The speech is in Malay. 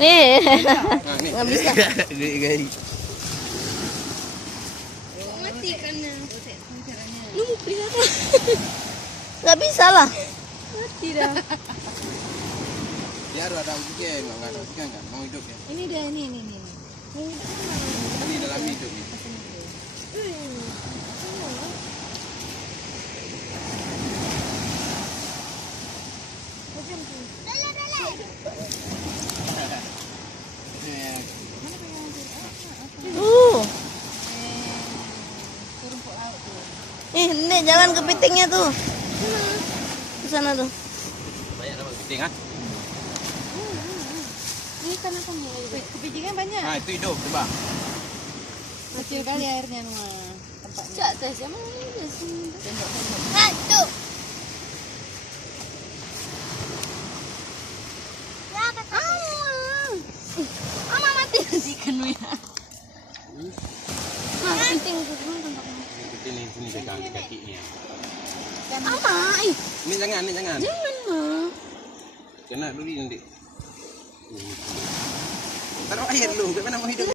Nih. Nah, ni. Nggak bisa. Guys. Mati ikannya. Lu mau pelihara? Nggak bisa lah. Mati dah. Dia harus ada oksigen, nggak ada oksigen kan? Mau hidup ya? Ini dia, ini. Ini dalam hidup nih. Rumput laut tuh. Ini jalan ke pitingnya tuh. Ke sana tuh. Banyak dapat kepiting kan? Ini kan apa nih? Kepitingnya banyak. Nah, itu hidup, coba. Kecil kali airnya Nua. Tempatnya. Cak tes emang ini sih. Tembok. Aduh. Mama mati nanti ikan Nua. Nah, penting tempatnya. Ini sini pegang kakinya. Ama, Ini jangan, ini jangan. jangan mah. Kena dulu nanti. Taruh air dulu, bagaimana mau hidup?